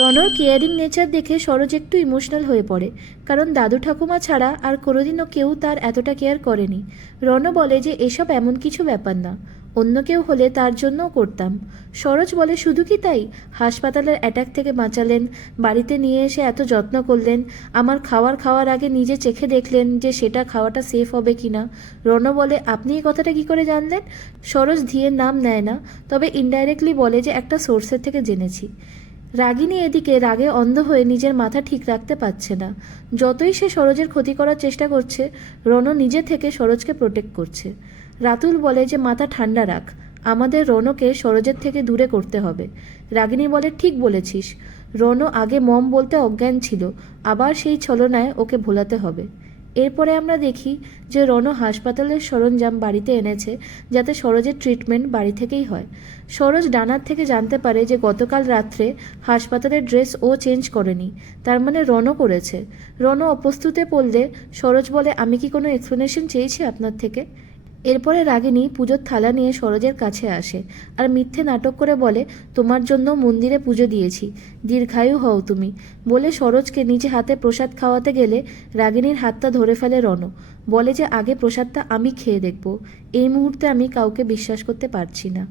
রনর caring nature দেখে সরোজ একটু emotional হয়ে পড়ে, কারণ দাদু ঠাকুমা ছাড়া আর কোনোদিনও কেউ তার এতটা কেয়ার করেনি। রন বলে যে এসব এমন কিছু ব্যাপার না, অন্য কেউ হলে তার জন্যও করতাম। সরোজ বলে শুধু কি তাই, হাসপাতালের অ্যাটাক থেকে বাঁচালেন, বাড়িতে নিয়ে এসে এত যত্ন করলেন, আমার খাওয়ার আগে নিজে চেখে দেখলেন যে সেটা খাওয়াটা সেফ হবে কিনা। রন বলে আপনি এই কথাটা কি করে জানলেন? সরোজ ধিয়ের নাম নেয় না, তবে ইনডাইরেক্টলি বলে যে একটা সোর্সের থেকে জেনেছি। রাগিনী এদিকে রাগে অন্ধ হয়ে নিজের মাথা ঠিক রাখতে পারছে না। যতই সে সরোজের ক্ষতি করার চেষ্টা করছে, রণ নিজে থেকে সরোজকে প্রোটেক্ট করছে। রাতুল বলে যে মাথা ঠান্ডা রাখ, আমাদের রণকে সরোজের থেকে দূরে করতে হবে। রাগিনী বলে ঠিক বলেছিস, রণ আগে মম বলতে অজ্ঞান ছিল, আবার সেই ছলনায় ওকে ভোলাতে হবে। এরপরে আমরা দেখি যে রণ হাসপাতালের সরঞ্জাম বাড়িতে এনেছে, যাতে সরোজের ট্রিটমেন্ট বাড়ি থেকেই হয়। সরোজ ডানার থেকে জানতে পারে যে গতকাল রাত্রে হাসপাতালের ড্রেস ও চেঞ্জ করেনি, তার মানে রণ করেছে। রণ অপ্রস্তুতে পড়লে সরোজ বলে আমি কি কোনো এক্সপ্লেনেশন চেয়েছি আপনার থেকে? এরপরে রাগিনী পুজোর থালা নিয়ে সরোজের কাছে আসে আর মিথ্যে নাটক করে বলে তোমার জন্য মন্দিরে পুজো দিয়েছি, দীর্ঘায়ু হও তুমি, বলে সরোজকে নিজে হাতে প্রসাদ খাওয়াতে গেলে রাগিনীর হাতটা ধরে ফেলে রণ। বলে যে আগে প্রসাদটা আমি খেয়ে দেখব, এই মুহূর্তে আমি কাউকে বিশ্বাস করতে পারছি না।